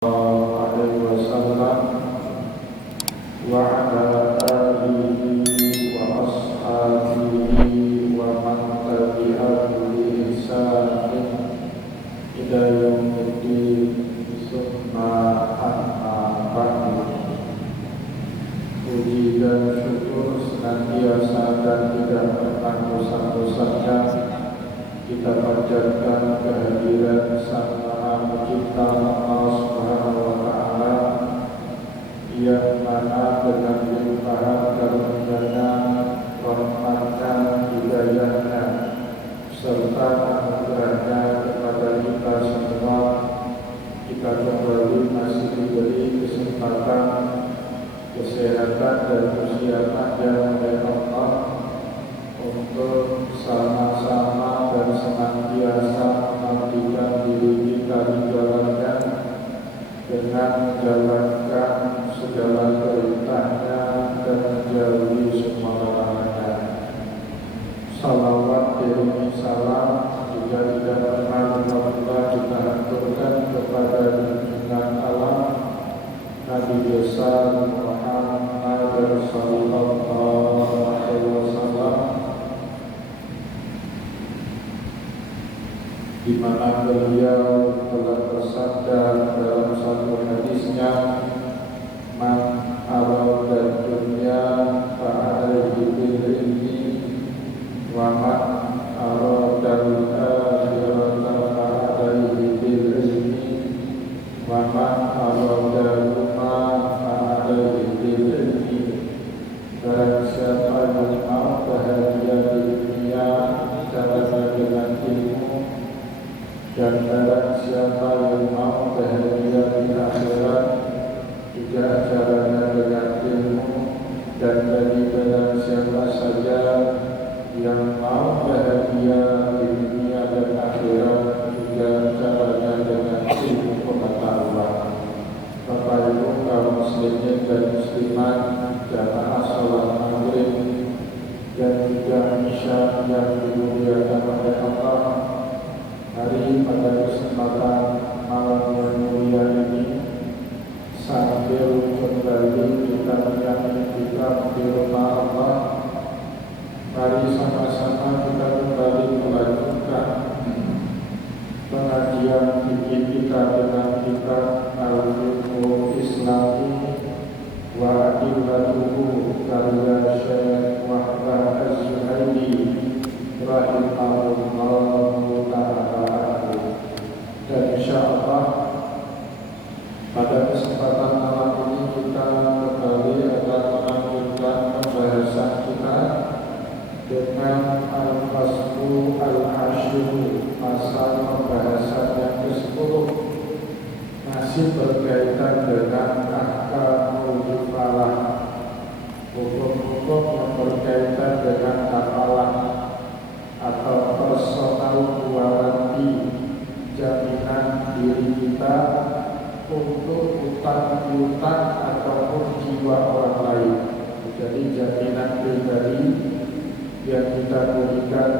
alaihi wasallam wa ala alihi wa ashabihi wa man tabi'ahu bi ihsanin ila yaumiddin summa amma ba'du. Puji dan syukur senantiasa dan tidak pernah bosan-bosannya kita panjatkan kehadiran Sang Maha Pencipta Allah Subhanahu wa Ta'ala, yang mana dengan limpahan karunia-Nya, rahmat-Nya, hidayah-Nya, serta anugerah-Nya kepada kita semua, kita kembali masih diberi kesempatan, kesehatan dan usia panjang oleh Allah untuk sama-sama dan senantiasa mengabdikan diri kita di jalannya dengan menjalankan segala perintahnya dan menjauhi semua larangannya. Salawat demi salam juga tidak pernah lupa kita aturkan kepada junjungan alam Nabi besar Muhammad sallallahu alaihi wasallam, di mana beliau telah bersabda dalam satu hadisnya, "Man arada dunya fa'alaihi bil ilmi wa man arada al-akhirata fa'alaihi bil ilmi wa man arada huma fa'alaihi bil ilmi." Barang siapa yang mau bahagia di dunia, caranya dengan ilmu, dan barang siapa yang mau bahagia di akhirat, juga caranya dengan ilmu. Dan bagi barang siapa saja yang mau bahagia di dunia dan akhirat, juga caranya dengan ilmu pengetahuan. Bapak Ibu kaum muslimin dan muslimat, jamaah salat maghrib dan juga isya yang dimuliakan oleh Allah, hari pada kesempatan malam yang mulia ini, sambil kembali kita menyambut kitab di rumah Allah, mari sama-sama kita kembali melanjutkan pengajian fikih kita dengan kitab Al-Fiqhul Islami wa Adillatuhu karya Syekh Wahbah Az-Zuhaili rahimahullahu ta'ala. Dan insyaallah pada kesempatan malam ini kita kembali akan melanjutkan pembahasan kita dengan Al-Faslu Al-Ashir, pasal pembahasan yang ke-10, masih berkaitan dengan ahkamul kifalah, hukum-hukum yang berkaitan dengan kafalah atau personal warranty, jaminan diri kita untuk utang piutang ataupun jiwa orang lain. Jadi jaminan pribadi yang kita berikan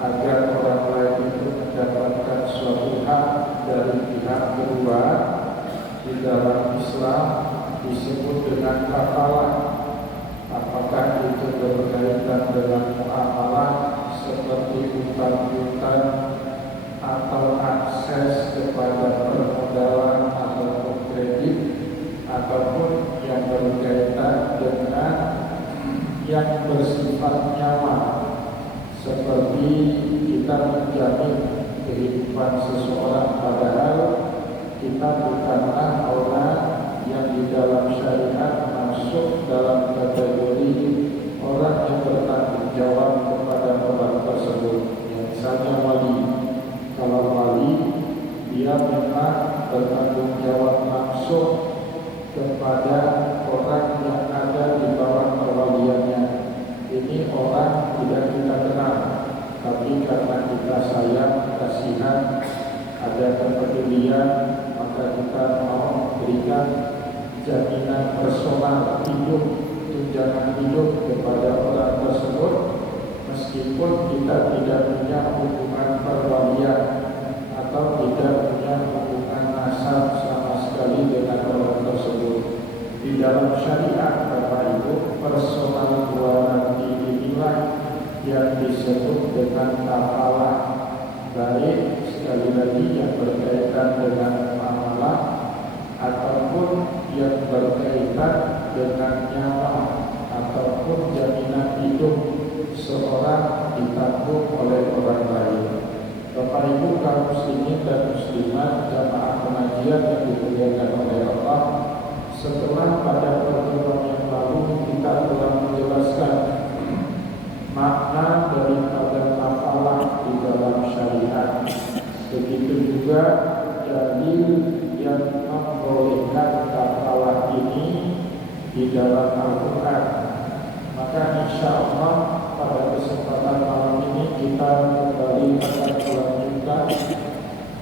agar orang lain itu mendapatkan suatu hak dari pihak kedua, di dalam Islam disebut dengan kafalah. Apakah itu berkaitan dengan muamalah seperti utang piutang atau akses kepada permodalan ataupun kredit, ataupun yang berkaitan dengan yang bersifat nyawa, seperti kita menjamin kehidupan seseorang, padahal kita bukanlah orang yang di dalam syariat masuk dalam kategori orang yang bertanggung jawab kepada orang tersebut. Misalnya wali, kalau wali dia memang bertanggung jawab langsung kepada orang yang ada di bawah kewaliannya. Ini orang tidak kita kenal, tapi karena kita sayang, kasihan, ada kepedulian, maka kita mau berikan jaminan personal hidup, tunjangan hidup kepada orang tersebut, meskipun kita tidak punya hubungan perwalian atau tidak punya hubungan nasab sama dalam syariat Bapak Ibu, personal warranty inilah yang disebut dengan kafalah, baik sekali lagi yang berkaitan dengan amalah ataupun yang berkaitan dengan nyawa ataupun jaminan hidup seorang ditanggung oleh orang lain. Bapak Ibu kaum muslimin dan muslimat jamaah pengajian yang dimuliakan oleh Allah, setelah pada pertemuan yang lalu kita telah menjelaskan makna daripada kafalah di dalam syariat, begitu juga dalil yang membolehkan kafalah ini di dalam Al-Quran. Maka insya Allah pada kesempatan malam ini kita kembali akan melanjutkan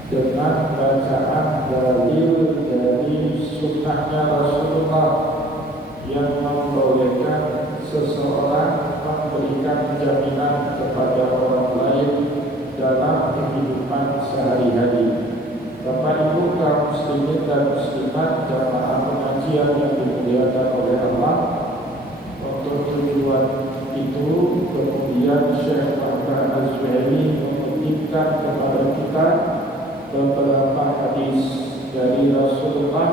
dengan bacaan dalil dari sunnahnya Rasulullah yang membolehkan seseorang memberikan jaminan kepada orang lain dalam kehidupan sehari-hari. Bapak Ibu kaum muslimin dan muslimat jamaah pengajian yang dimuliakan oleh Allah, untuk tujuan itu kemudian Syekh Muhammad Az-Zuhaili menitipkan kepada kita beberapa hadis dari Rasulullah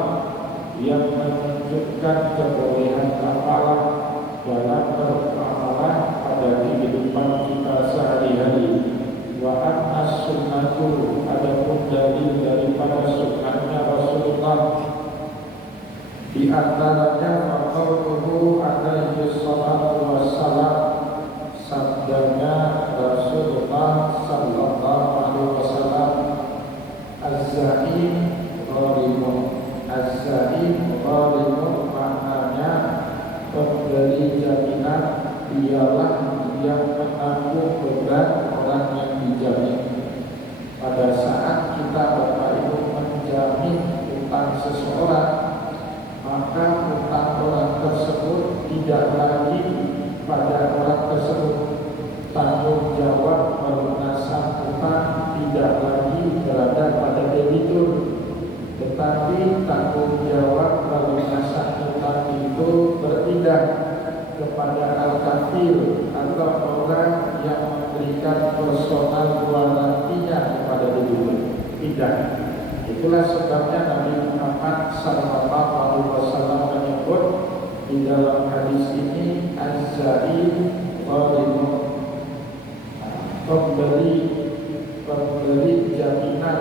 yang menunjukkan kebolehan kafalah dalam bermuamalah pada kehidupan kita sehari-hari. Wa as-sunnatu, adapun dalil daripada sunnahnya Rasulullah, di antaranya qauluhu alaihi salatu wassalam, sabdanya Rasulullah sallallahu alaihi wasallam, az-zaim ghalimun. Az-zaim ghalimun maknanya pemberi jaminan dialah yang menanggung beban orang yang dijamin. Pada saat kita Bapak Ibu menjamin utang seseorang, maka utang orang tersebut tidak lagi pada orang tersebut. Tanggung jawab pelunasan utang tidak lagi berada pada debitur, tetapi tanggung jawab pelunasan utang itu berpindah kepada al-kafil atau orang yang memberikan personal warantinya kepada debitur. Tidak. Itulah sebabnya Nabi Muhammad SAW menyebut di dalam hadis ini az-zaim ghalimun, pemberi jaminan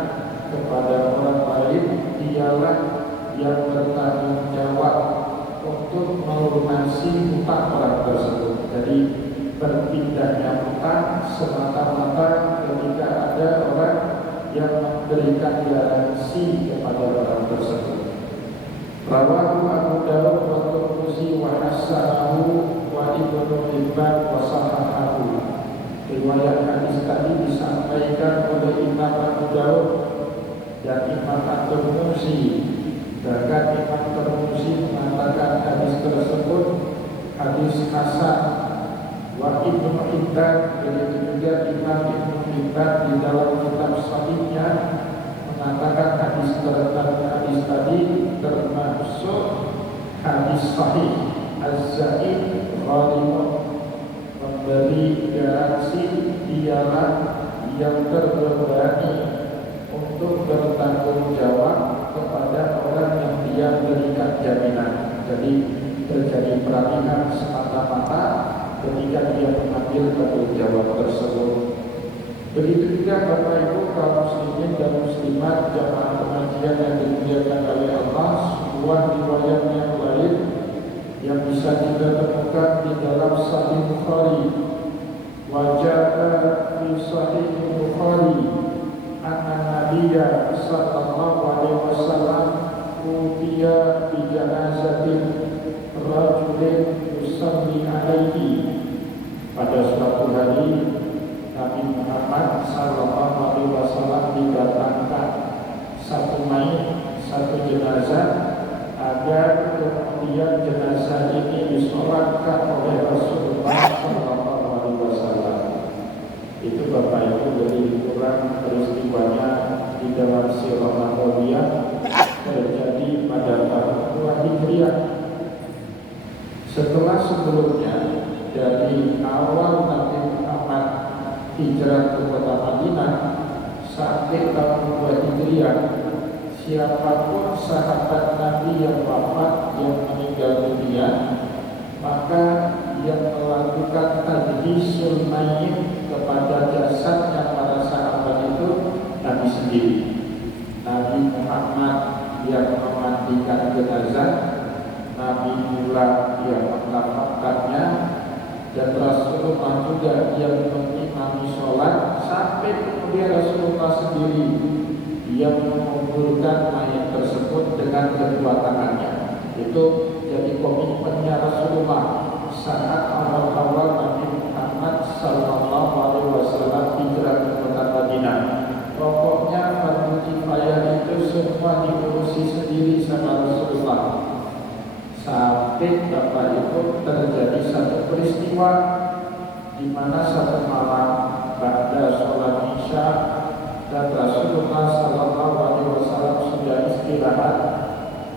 kepada orang lain dialah yang bertanggung jawab untuk melunasi hutang orang tersebut. Jadi berpindahnya hutang semata-mata ketika ada orang yang memberikan garansi kepada orang tersebut. Rawahu Abu Dawud wa Tirmidzi wa hasanahu wa Ibnu Hibban wa sahahahu. Riwayat hadis tadi disampaikan oleh Imam Abu Dawud dan Imam At-Tirmidzi. Bahkan Imam Tirmidzi mengatakan hadis tersebut hadis hasan. Wa Ibnu Hibban, begitu juga Imam Ibnu Hibban di dalam kitab Sahihnya mengatakan hadis tadi termasuk hadis sahih. Az-zaim ghalimun, memberi garansi dialah yang terbebani untuk bertanggung jawab kepada orang yang dia berikan jaminan. Jadi terjadi peralihan semata-mata ketika dia mengambil tanggung jawab tersebut. Begitu juga Bapak Ibu kaum muslimin dan muslimat jamaah pengajian yang dimuliakan oleh Allah, sebuah riwayat yang lain yang bisa kita temukan di dalam Sahih Bukhari. Wajah fi Sahih Bukhari anna Nabiyya sallallahu alaihi wasallam utiya bi janazatin rajulin yusalli alaihi. Pada suatu hari Nabi Muhammad sallallahu alaihi wasallam didatangkan satu mayit, satu jenazah, agar kemudian jenazah ini disolatkan oleh Rasulullah sallallahu alaihi wasallam. Itu Bapak Ibu dari kurang peristiwanya di dalam Sirah Nabawiyah terjadi pada tahun 2 Hijriah. Setelah sebelumnya dari awal Nabi Muhammad hijrah ke kota Madinah sampai tahun 2 Hijriah, siapapun sahabat Nabi yang wafat, yang meninggal dunia, maka yang melakukan tadhisul mayyit kepada jasadnya para sahabat itu Nabi sendiri. Nabi Muhammad yang memandikan jenazah, Nabi pula yang mengkafankannya, dan Rasulullah juga yang mengimami sholat, sampai kemudian Rasulullah sendiri yang menguburkan mayat tersebut dengan kedua tangannya. Itu jadi komitmennya Rasulullah saat awal-awal Nabi Muhammad Sallallahu Alaihi Wasallam hijrah ke kota Madinah. Pokoknya fardu kifayah itu semua diurusi sendiri sama Rasulullah. Sampai Bapak Ibu terjadi satu peristiwa di mana satu malam pada sholat Isya dan Rasulullah Sallallahu Alaihi Wasallam sudah istirahat,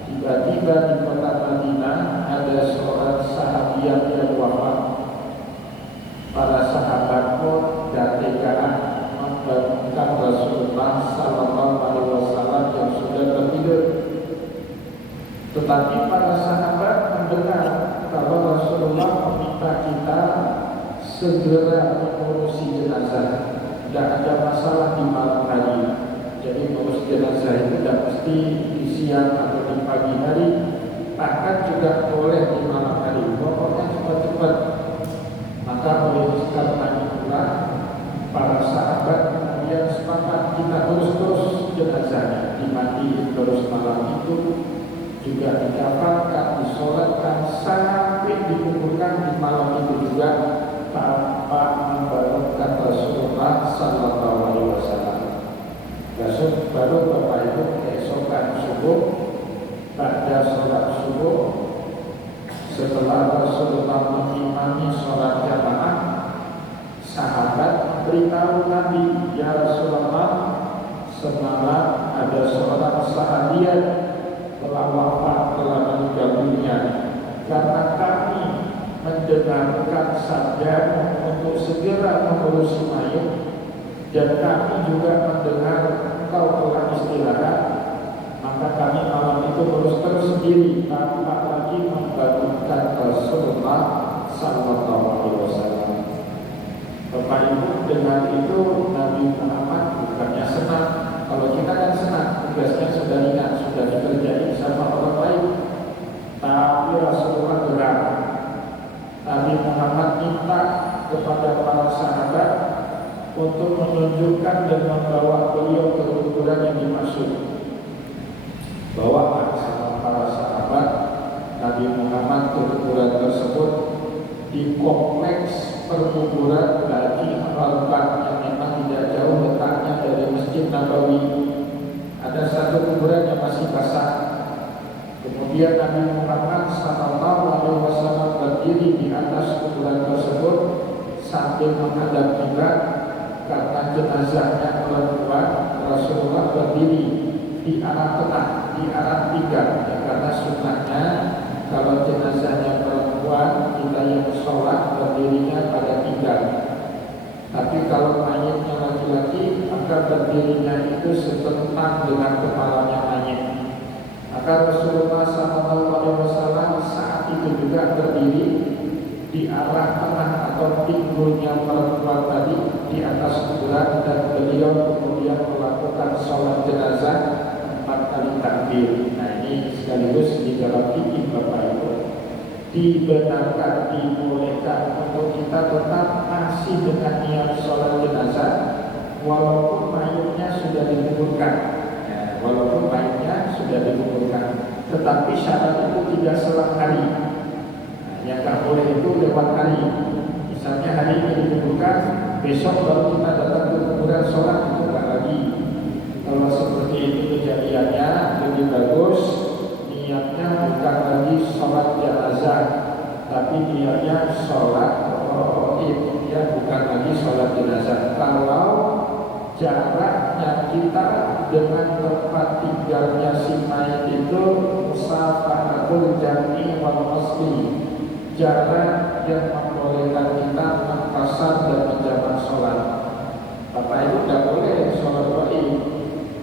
tiba-tiba di kota Madinah ada seorang sahabiah yang wafat. Para sahabat pun dan tegaan membangunkan Rasulullah Sallallahu Alaihi Wasallam yang sudah tertidur. Tetapi para sahabat mendengar kalau Rasulullah meminta kita segera mengurusi jenazah. Tidak ada masalah di malam hari. Jadi mengurus jenazah itu tidak mesti di siang atau di pagi hari, bahkan juga boleh di malam hari. Pokoknya cepat-cepat. Maka oleh karena itulah para sahabat kemudian sepakat kita terus jenazahnya, dimandiin terus malam itu, juga dikafankan, disolatkan sampai dikuburkan di malam itu juga tanpa membangunkan Rasulullah Sallallahu Alaihi Wasallam. Besok baru Bapak Ibu keesokan subuh, pada sholat subuh, setelah Rasulullah mengimami sholat jamaah, sahabat beritahu Nabi, ya Rasulullah, semalam ada seorang sahabiat telah wafat, telah meninggal dunia, karena kami mendengarkan sabdamu untuk segera mengurusi mayat, dan kami juga mendengar engkau telah istirahat, maka kami malam itu terus sendiri tanpa lagi membangunkan Rasulullah Sallallahu Alaihi Wasallam. Bapak Ibu, dengan itu Nabi Muhammad bukannya senang. Kalau kita kan senang, tugasnya sudah ringan, sudah dikerjain sama orang lain. Tapi Rasulullah gerak. Nabi Muhammad minta kepada para sahabat untuk menunjukkan dan membawa beliau ke kuburan yang dimaksud. Bawa sama para sahabat Nabi Muhammad ke kuburan tersebut di kompleks perkuburan Baqi Al-Gharqad yang memang tidak jauh letaknya dari Masjid Nabawi. Ada satu kuburan yang masih basah. Kemudian Nabi Muhammad Sallallahu Alaihi Wasallam berdiri di atas kuburan tersebut sambil menghadap kiblat karena jenazahnya perempuan. Rasulullah berdiri di arah tengah, di arah pinggang, ya, karena sunnahnya kalau jenazahnya perempuan kita yang sholat berdirinya pada pinggang. Tapi kalau mayatnya laki-laki maka berdirinya itu setentak dengan kepalanya mayat. Maka Rasulullah SAW saat itu juga berdiri di arah tengah atau pinggulnya perempuan tadi di atas kuburan, dan beliau kemudian melakukan sholat jenazah 4 kali takbir. Nah, ini sekaligus di dalam fikih Bapak Ibu dibenarkan, dibolehkan untuk kita tetap masih dengan niat sholat jenazah walaupun mayatnya sudah dikuburkan. Walaupun mayatnya sudah dikuburkan, tetapi syarat itu tidak selang hari. Nah, yang tak boleh itu lewat hari. Misalnya hari ini dikuburkan, besok baru kita datang ke kuburan sholat, itu enggak lagi. Kalau seperti itu kejadiannya, lebih bagus niatnya bukan lagi sholat jenazah, tapi niatnya sholat itu ya, bukan lagi sholat jenazah. Kalau jaraknya kita dengan tempat tinggalnya si mayat itu musafahatul jami wal wasli, jarak yang membolehkan kita mengkasar dan menjamak sholat. Bapak Ibu tidak boleh sholat gaib.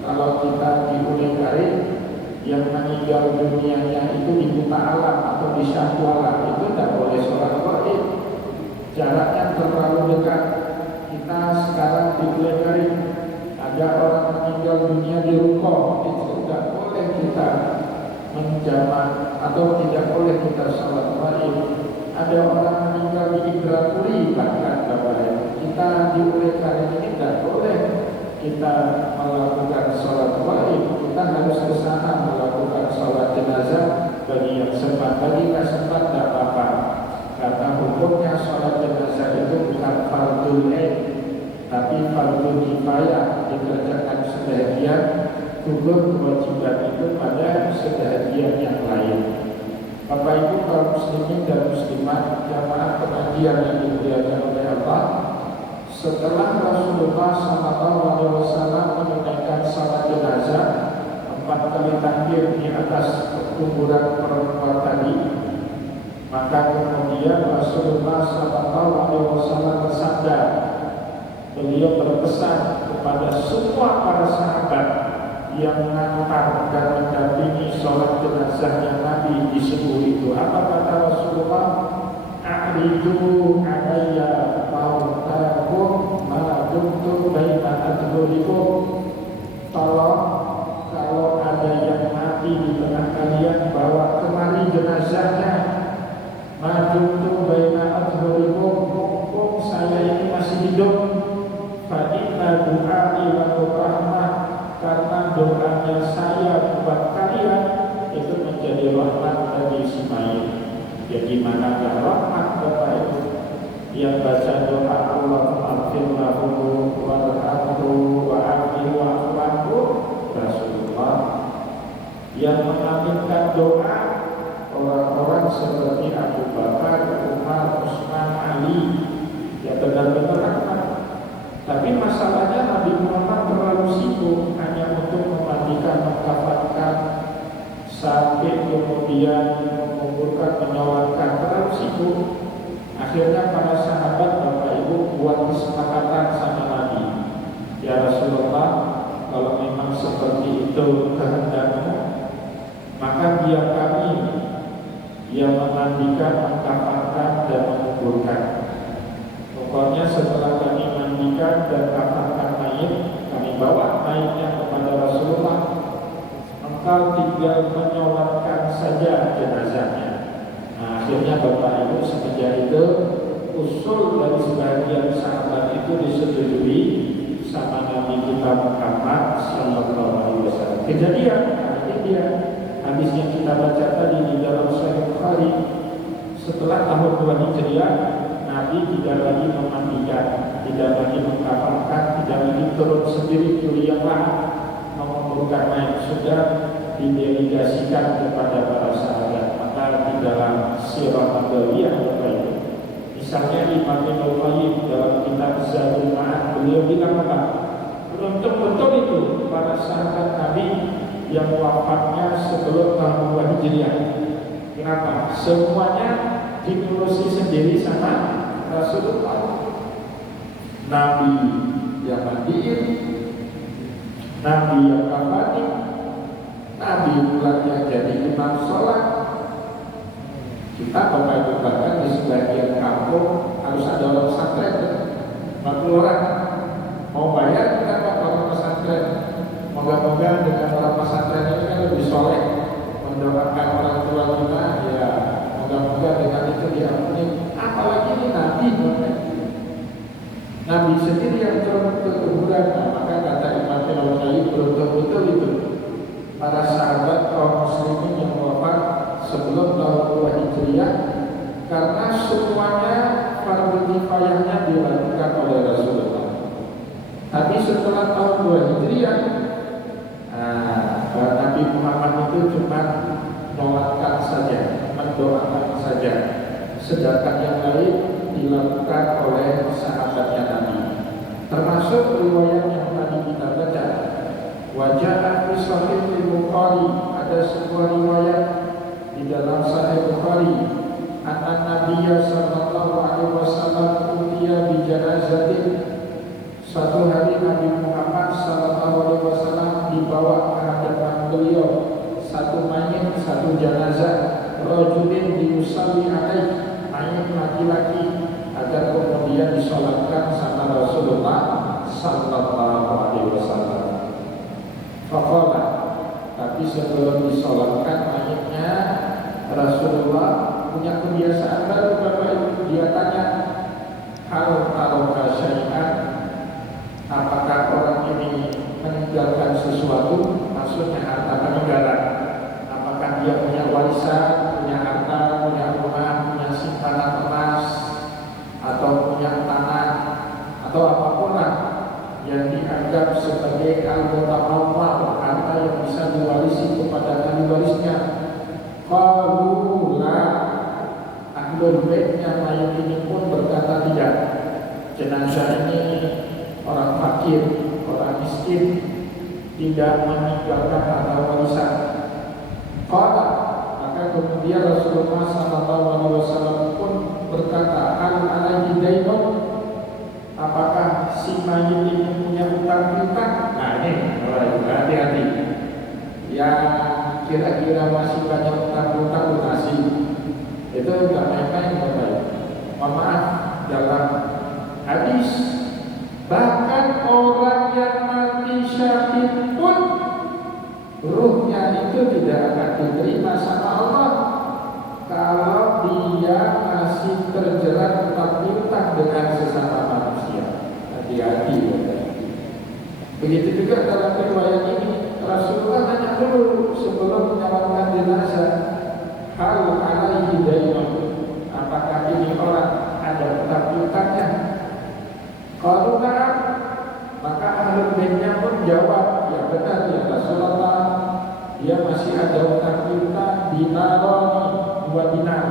Kalau kita diulikari yang meninggal dunianya itu di buta alam atau di syahwala, itu tidak boleh sholat gaib. Jaraknya terlalu dekat. Kita sekarang diulikari ada orang meninggal dunia di ruko, itu tidak boleh kita menjamak atau tidak boleh kita sholat gaib. Ada orang meninggal di Indrapuri bahkan Bapak Ibu, kita diulikari ini tidak boleh kita melakukan sholat gaib. Kita harus ke sana melakukan sholat jenazah bagi yang sempat. Bagi yang sempat tidak apa-apa, karena hukumnya sholat jenazah itu bukan fardhu ain, tapi fardhu kifayah, dikerjakan sebagian, gugur kewajiban itu pada sebagian yang lain. Bapak Ibu kaum muslimin dan muslimat, jamaah pengajian yang dimuliakan oleh Allah, setelah Rasulullah SAW menunaikan salat jenazah 4 kali takbir di atas kuburan perempuan tadi, maka kemudian Rasulullah SAW bersabda, beliau berpesan kepada semua para sahabat yang mengantar dan mendampingi sholat jenazahnya Nabi di subuh itu. Apa kata Rasulullah? A'ridu alayya mautakum ma dumtum baina adhurikum. Tolong kalau ada yang mati di tengah kalian, bawa kemari jenazahnya. Ma dumtum baina adhurikum, mumpung saya ini masih hidup. Fa inna du'ai lahu rahmah, karena doanya saya buat kalian itu menjadi rahmat bagi Ismail. Jadi mana ada rahmat Bapak Ibu yang baca doa Allahumma ighfir lahu warhamhu wa'afihi wa'fu anhu? Rasulullah. Yang mengaminkan doa orang-orang seperti Abu Bakar, Umar, Utsman, Ali, ya benar-benar rahmat. Tapi masalahnya Nabi Muhammad terlalu sibuk hanya untuk memandikan, mengkafankan, sampai kemudian menguburkan, menyolatkan, terlalu sibuk. Akhirnya para sahabat Bapak Ibu buat kesepakatan sama Nabi, ya Rasulullah, kalau memang seperti itu kehendakmu, maka biar kami yang memandikan, mengkafankan dan menguburkan. Pokoknya setelah kami mandikan dan kafankan mayit, kami bawa mayitnya kepada Rasulullah. Engkau tinggal menyolatkan saja jenazahnya. Nah, akhirnya Bapak Ibu semenjak itu usul dari sebagian sahabat itu disetujui sama Nabi kita Muhammad Sallallahu Alaihi Wasallam. Kejadian, nah ini dia hadis yang kita baca tadi di dalam Sahih Bukhari. Setelah tahun 2 Hijriah, Nabi tidak lagi memandikan, tidak lagi mengkafankan, tidak lagi turun sendiri kuliah menguburkan mayat, sudah didelegasikan kepada para sahabat. Maka di dalam Sirah Nabawiyah misalnya Imam Ibnu Qayyim dalam kitab Zadul Ma'ad, beliau bilang apa? Beruntung betul itu para sahabat Nabi yang wafatnya sebelum tahun 2 Hijriah. Kenapa? Semuanya diurusi sendiri sama Rasulullah. Nabi yang mandiin, Nabi yang kafanin, Nabi pula yang jadi imam sholat. Kita Bapak Ibu bahkan di sebagian kampung harus ada orang pesantren 40 orang. Mau bayar kita Pak orang pesantren. Moga-moga dengan orang pesantren ini kan lebih soleh, mendoakan orang tua kita, ya moga-moga dengan itu diampuni. Apalagi ini Nabi, Nabi sendiri yang turun ke kuburan. Nah, maka kata Imam Al-Ghazali betul-betul itu para sahabat kaum muslimin yang wafat sebelum tahun 2 Hijriah, karena semuanya fardhu kifayahnya dilakukan oleh Rasulullah. Tapi setelah tahun 2 Hijriah, Nabi Muhammad itu cuma mendoakan saja, mendoakan saja, sedangkan yang lain dilakukan oleh sahabatnya Nabi. Termasuk riwayat yang tadi kita baca, wajah fi Sahih Bukhari, ada sebuah riwayat di dalam Sahih Bukhari, anak Nabi utiya bi janazatin. Suatu hari Nabi Muhammad SAW dibawa ke hadapan beliau satu mayit, satu jenazah, rajulin diusalli alaih, mayit laki-laki, agar kemudian disolatkan sama Rasulullah sallallahu alaihi wasallam. Faqala, tapi sebelum disolatkan mayitnya, Rasulullah punya kebiasaan baru Bapak Ibu. Dia tanya, hal taroka syai'an, apakah orang ini meninggalkan sesuatu, maksudnya harta peninggalan. Apakah dia punya warisan, punya harta, punya rumah, punya simpanan emas, atau punya tanah, atau apapun lah yang dianggap sebagai anggota awal, harta yang bisa diwarisi kepada ahli warisnya. Qalu la, ahlul baitnya mayit ini pun berkata tidak. Jenazah ini orang fakir, orang miskin, tidak meninggalkan harta warisan. Qala, maka kemudian Rasulullah SAW pun berkata, hal alaihi dainun, apakah si mayit ini punya utang piutang? Nah ini, hati-hati. Yang kira-kira masih banyak utang-utang lunasi, itu enggak main-main Bapak. Mohon maaf, dalam hadis bahkan orang yang mati syahid pun ruhnya itu tidak akan diterima sama Allah kalau dia masih terjerat utang piutang dengan sesama manusia. Hati-hati. Begitu juga dalam riwayat ini, Rasulullah tanya dulu sebelum menyelamatkan jenazah, hal alaihi dainun, apakah ini orang ada utang piutangnya? Kalau na'am, maka ahlul baitnya pun jawab, ya benar ya Rasulullah, dia masih ada utang piutang dinaroni, 2 dinar.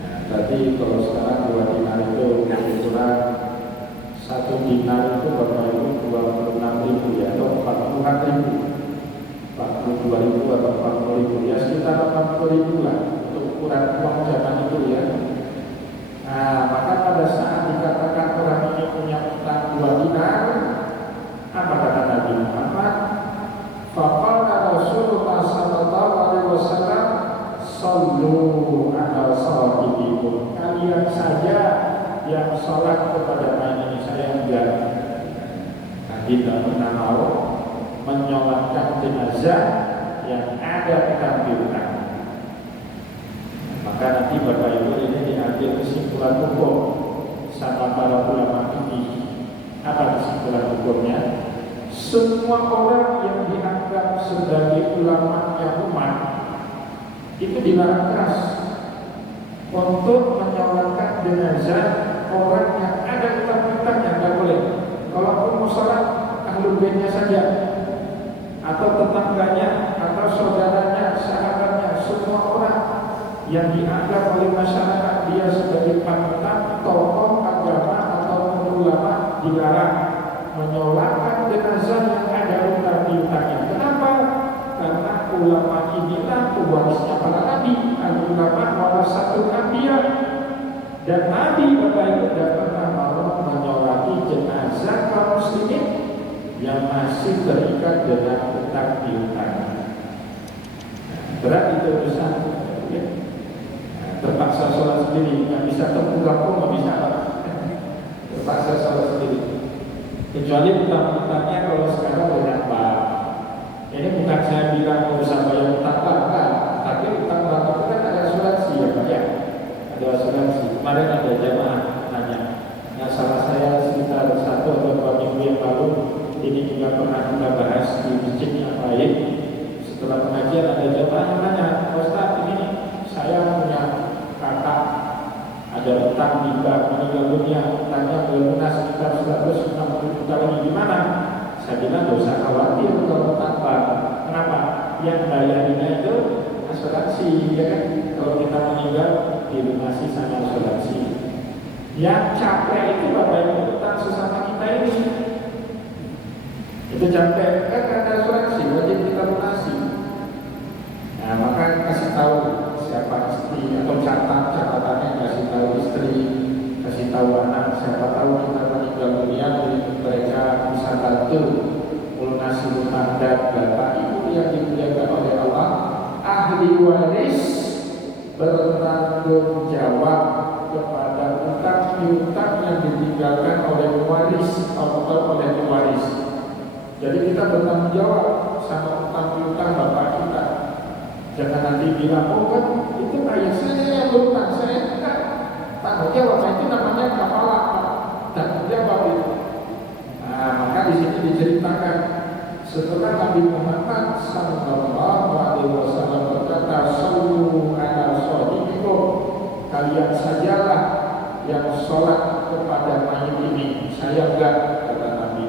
Nah, tadi kalau sekarang 2 dinar itu kebetulan 1 dinar itu Bapak Ibu 26.000 ya, atau 40.000, 42.000 atau 40.000 ya, sekitar 80.000 lah untuk ukuran uang zaman itu ya. Nah, maka pada saat dikatakan orang ini punya utang 2 dinar, apa kata Nabi Muhammad? Faqala Rasulullah sallallahu alaihi wasallam, sallu ala sahibikum. Kalian saja yang sholat kepada mayit ini, saya enggak. Nabi tidak pernah mau menyolatkan jenazah yang ada utang piutang. Maka nanti Bapak Ibu ini diambil kesimpulan hukum sama para ulama ini. Apa kesimpulan hukumnya? Semua orang yang dianggap sebagai ulama yang umat itu dilarang keras untuk menyolatkan jenazah orang yang ada utang piutangnya, nggak boleh. Kalaupun mau sholat, ahlul baitnya saja, atau tetangganya, atau saudaranya, sahabatnya, semua orang yang dianggap oleh masyarakat dia sebagai panutan, tokoh agama atau ulama dilarang menyolatkan jenazah yang ada utang piutangnya. Kenapa? Karena ulama inilah pewarisnya para nabi. Ulama warasatul anbiya, dan Nabi Bapak Ibu tidak pernah mau menyolati jenazah kaum muslimin yang masih terikat dengan utang piutang. Berat itu urusan. Terpaksa sholat sendiri, nggak bisa terpulang pun nggak bisa. Terpaksa sholat sendiri. Kecuali utang-utangnya kalau sekarang banyak Pak. Ini bukan saya bilang urusan bayar utang Pak, tapi utang Pak itu kan ada asuransi ya Pak ya. Ada asuransi. Kemarin ada jamaah nanya. Nah, salah saya sekitar 1 atau 2 minggu yang lalu, ini juga pernah kita bahas di masjid yang lain. Setelah pengajian ada jamaah yang nanya, Ustaz, ini saya punya kakak ada utang di bank, meninggal dunia, utangnya belum lunas sekitar 160 juta lagi, gimana? Saya bilang gak usah khawatir kalau utang bank. Kenapa? Yang bayarinnya itu asuransi, ya kan? Kalau kita meninggal dilunasi sama asuransi. Yang capek itu Bapak Ibu utang sesama kita ini. Itu capek kan ada asuransi, wajib kita lunasi. Nah, maka kasih tahu siapa istri, atau catatannya kasih tahu istri, kasih tahu ahli waris bertanggung jawab kepada utang piutang yang ditinggalkan oleh waris atau oleh pewaris. Jadi kita bertanggung jawab sama utang piutang bapak kita. Jangan nanti bilang, oh kan itu ayah saya yang berutang, saya enggak. Tanggung jawab itu namanya kafalah, tanggung jawab itu. Nah, maka di sini diceritakan setelah Nabi Muhammad sallallahu alaihi wasallam berkata, "Sallu ala shadiqikum," kalian sajalah yang sholat kepada mayit ini. Saya enggak, kata Nabi.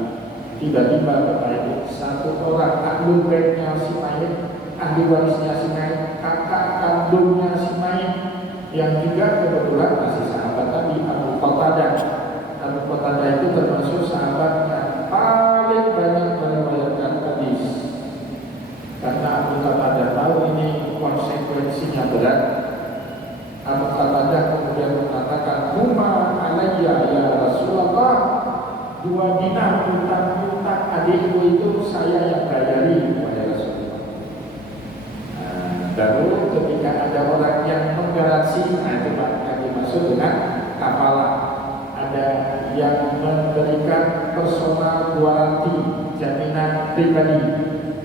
Tiba-tiba kata satu orang ahli baitnya si mayit, ahli warisnya si mayit, kakak kandungnya si mayit, yang juga kebetulan masih sahabat Nabi, Abu Qatadah. Abu Qatadah itu termasuk sahabat yang paling banyak meriwayatkan hadis. Karena Abu Qatadah tahu ini konsekuensinya berat. Abu Qatadah kemudian mengatakan, "Huma alayya ya Rasulullah." 2 dinar utang adikku itu saya yang bayari, wahai Rasulullah. Baru ketika ada orang yang menggaransi, itu yang dimaksud dengan kafalah. Ada yang memberikan personal warranty, jaminan pribadi.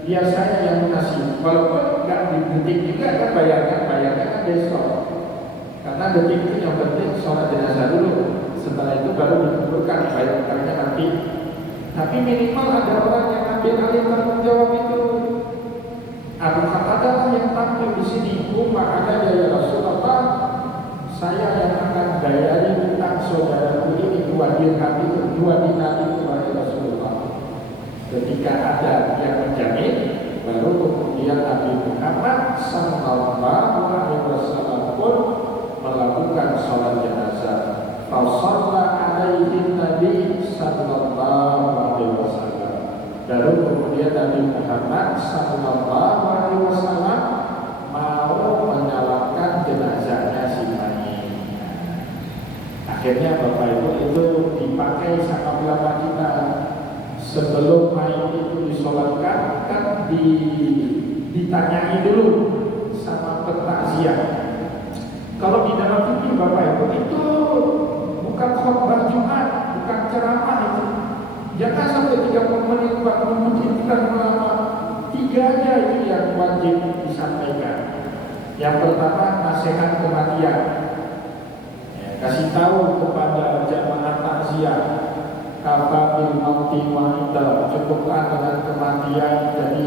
Dia saya yang mengasih, walaupun nggak di detik juga kan bayarnya kan besok. Karena detik itu yang penting sholat jenazah dulu. Setelah itu baru dikumpulkan bayarnya nanti. Tapi minimal ada orang yang ambil alih tanggung jawab itu. Abu Qatadah yang tampil di sini, "Umma ada ya Rasulullah, saya yang akan bayari utang saudaraku ini 2 dirham itu, 2 dinar itu, wahai Rasulullah." Ketika ada yang menjamin, baru kemudian Nabi Muhammad sallallahu alaihi wasallam pun melakukan sholat jenazah. Fasallallahu alaihi Nabi sallallahu alaihi wasallam. Baru kemudian Nabi Muhammad sallallahu alaihi wasallam mau menyalakan jenazahnya si mayit. Akhirnya Bapak Ibu itu dipakai sama ulama kita. Sebelum mayit itu disolatkan kan ditanyai dulu sama pentakziah. Kalau di dalam fikih Bapak Ibu itu bukan khutbah Jumat, bukan ceramah itu. Jangan sampai 30 menit, 40 menit kita ulama. 3 aja itu yang wajib disampaikan. Yang pertama, nasihat kematian. Kasih tahu kepada jamaah takziah, kafabil mauti wa'ida, cukuplah dengan kematian. Jadi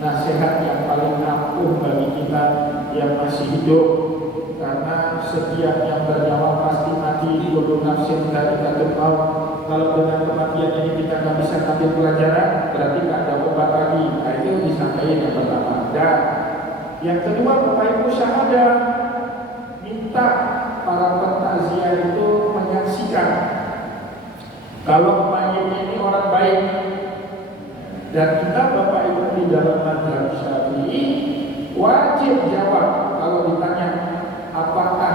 nasihat yang paling ampuh bagi kita yang masih hidup. Karena setiap yang bernyawa pasti mati, kullu nafsin dha'iqatul maut. Kalau dengan kematian ini kita nggak bisa ambil pelajaran, berarti nggak ada obat lagi. Nah, itu disampaikan yang pertama. Dan yang kedua, Bapak Ibu syahadah, minta para pentakziah itu menyaksikan kalau mayit ini orang baik. Dan kita Bapak Ibu di dalam mazhab Syafi'i wajib jawab kalau ditanya, apakah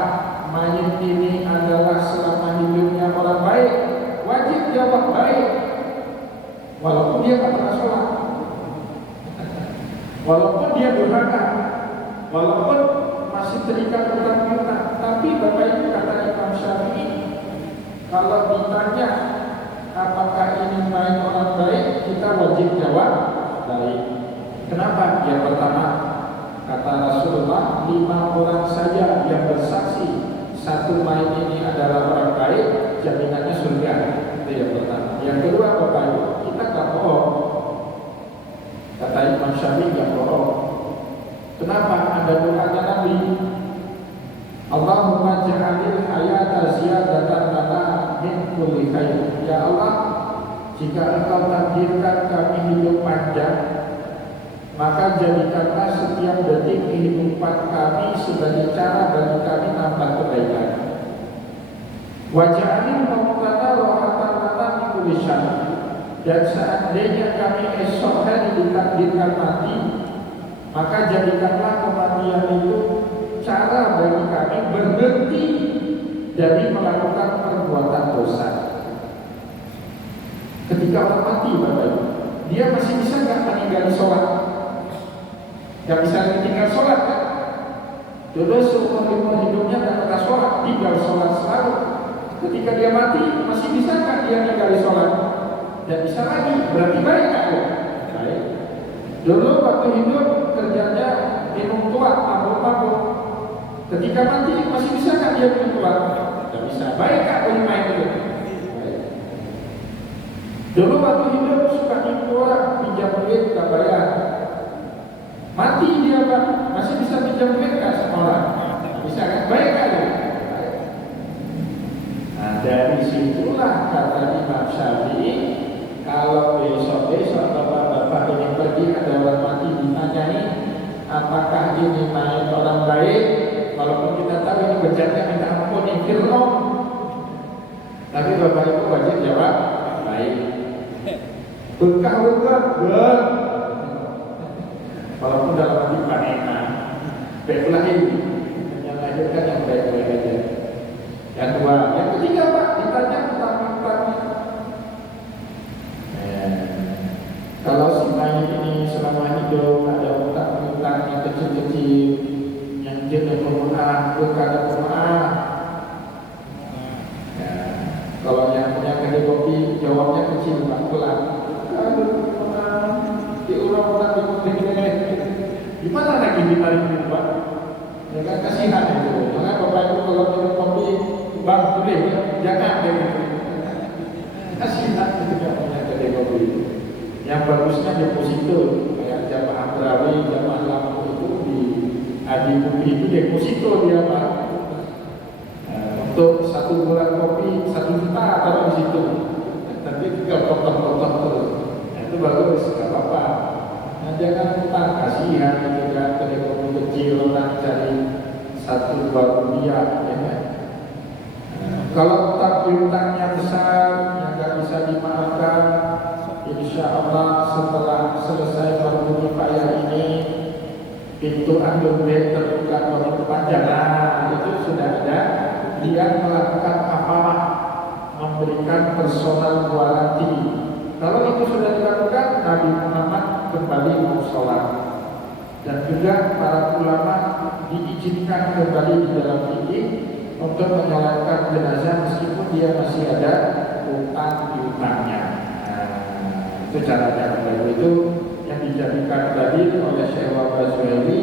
mayit ini adalah selama hidupnya orang baik? Wajib jawab baik, walaupun dia tak pernah sholat, walaupun dia durhaka, walaupun masih terikat utang piutang. Tapi Bapak Ibu kata Imam Syafi'i, kalau ditanya apakah ini mayit orang baik, kita wajib jawab baik. Kenapa? Yang pertama, kata Rasulullah, 5 orang saja yang bersaksi satu mayit ini adalah orang baik, jaminannya surga. Itu yang pertama. Yang kedua, Bapak Ibu, kita gak bohong. Kata Imam Syafi'i, gak bohong. Kenapa? Ada doanya Nabi, Allahumma ja'alil hayata ziyadatan lana min kulli khair. Ya Allah, jika Engau takdirkan kami hidup panjang, maka jadikanlah setiap detik kehidupan kami sebagai cara bagi kami nambah kebaikan. Waj'alil mautana rahatan lana min kulli syarr. Dan seandainya kami esok hari ditakdirkan mati, maka jadikanlah kematian itu cara bagi kami berhenti dari melakukan perbuatan dosa. Ketika orang mati, Bapak Ibu, dia masih bisa nggak meninggalkan sholat? Gak bisa tinggal sholat kan? Dulu seumur hidupnya tidak pernah sholat, tinggal sholat selalu. Ketika dia mati, masih bisa nggak dia tinggal sholat? Tidak bisa lagi, berarti baik kan? Baik. Dulu waktu hidup kerjanya minum tua, mabuk-mabuk. Ketika mati, masih bisa nggak dia minum tua? Tidak bisa. Baik kan main itu? Baik. Dulu waktu hidup suka nipu orang, pinjam duit nggak bayar. Mati dia Pak, masih bisa pinjam duit nggak sama orang? Bisa kan? Baik kan? Nah dari situlah kata Imam Syafi'i, kalau besok-besok bapak-bapak ini pergi ada orang mati ditanyai, apakah ini mayat orang baik? Walaupun kita tahu ini bejatnya minta ampun yang Fir'aun, tapi bapak ibu wajib jawab baik. Berkah-berkah, walaupun dalam hati panena, baiklah ini yang lahirkan yang baik-baik aja. Yang kedua, yang ketiga Pak, ditanya utang-utangnya. Kalau si mayat ini selama hidup ada utang-utang yang kecil-kecil, yang jenis pemaaf, berkata pemaaf. Kalau yang punya kedai kopi, jawabnya kecil, Pak, pelan. Aduh, maaf, diulang-ulang gimana lagi ditarik Pak? Ya kan kasihan itu. Maka Bapak Ibu kalau minum kopi, Bang boleh ya? Jangan gitu. Kasihan ketika punya kedai kopi. Yang bagusnya deposito, kayak jamaah Berawi, jamaah Lampung itu di Adi Bukti itu deposito dia Pak. Untuk 1 bulan kopi 1 juta taruh di situ. Tapi juga potong-potong terus. Itu bagus, nggak apa-apa. Nah, jangan utang, kasihan juga kedai kopi kecil orang cari 1-2 rupiah, ya kan? Kalau utangnya besar yang nggak bisa dimaafkan, insya Allah setelah selesai fardu kifayah ini pintu akhir terbuka oleh kepanjangan itu sudah ada. Dia melakukan apalah, memberikan personal guarantee. Kalau itu sudah dilakukan, Nabi Muhammad kembali mau sholat. Dan juga para ulama diizinkan kembali di dalam fikih untuk menyolatkan jenazah meskipun dia masih ada utang piutangnya. Itu caranya. Itu yang dijadikan dalil oleh Syekh Wahbah Zuhaili,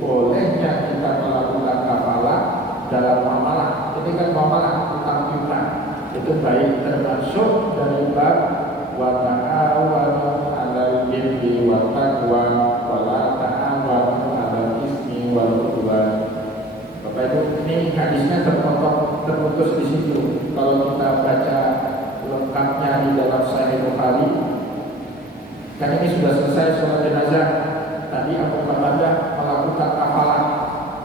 bolehnya kita melakukan kafalah dalam muamalah. Ini kan muamalah utang piutang. Itu baik, termasuk dari bab wa ta'awanu 'alal birri wat taqwa wa la ta'awanu 'alal ismi wal 'udwan. Bapak Ibu, ini hadisnya terputus di situ. Kalau kita baca lengkapnya di dalam Sahih Bukhari, kan ini sudah selesai sholat jenazah. Tadi Abu Qatadah melakukan kafalah.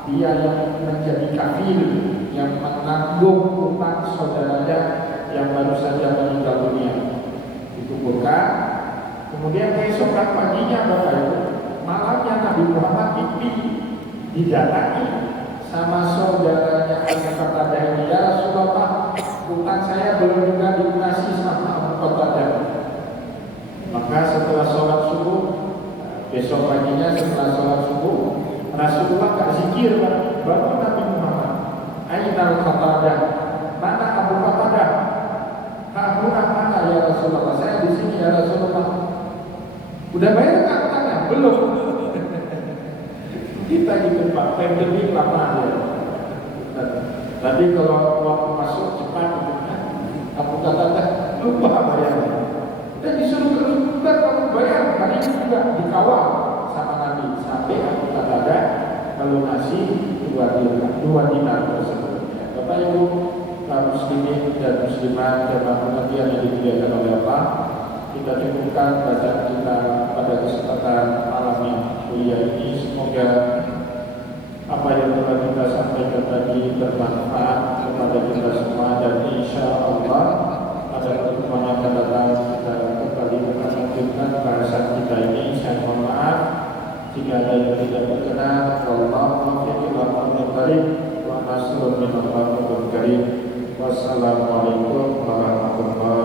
Dia yang menjadi kafil, yang menanggung utang saudaranya yang baru saja meninggal dunia. Dikuburkan. Kemudian keesokan paginya Bapak Ibu, malamnya Nabi Muhammad mimpi didatangi sama saudaranya Abu Qatadah ini, ya Rasulullah, utang saya belum juga dilunasi sama Abu Qatadah. Maka setelah sholat subuh, besok paginya setelah sholat subuh, Rasulullah gak zikir, baru Nabi Muhammad, Ainal Qatadah, mana Abu Qatadah? Kamu mana ya Rasulullah? Saya di sini ya Rasulullah. Udah bayar nggak utangnya? Belum. Kita gitu Pak, pandemi lama ya. Tapi kalau waktu masuk cepat, Abu Qatadah lupa bayarnya. Dan disuruh keluar kamu bayar, hari ini juga dikawal sama Nabi sampai Abu Qatadah melunasi 2 dinar tersebut. Bapak Ibu kaum muslimin dan muslimat jemaah pengajian yang dimuliakan oleh Allah, kita cukupkan bacaan kita pada kesempatan malam yang mulia ini. Semoga apa yang telah kita sampaikan tadi bermanfaat kepada kita semua, dan insya Allah pada pertemuan yang akan datang kita kembali akan lanjutkan bahasan kita ini. Saya mohon maaf jika ada yang tidak berkenan. Wallahu a'lam. Wassalamualaikum warahmatullahi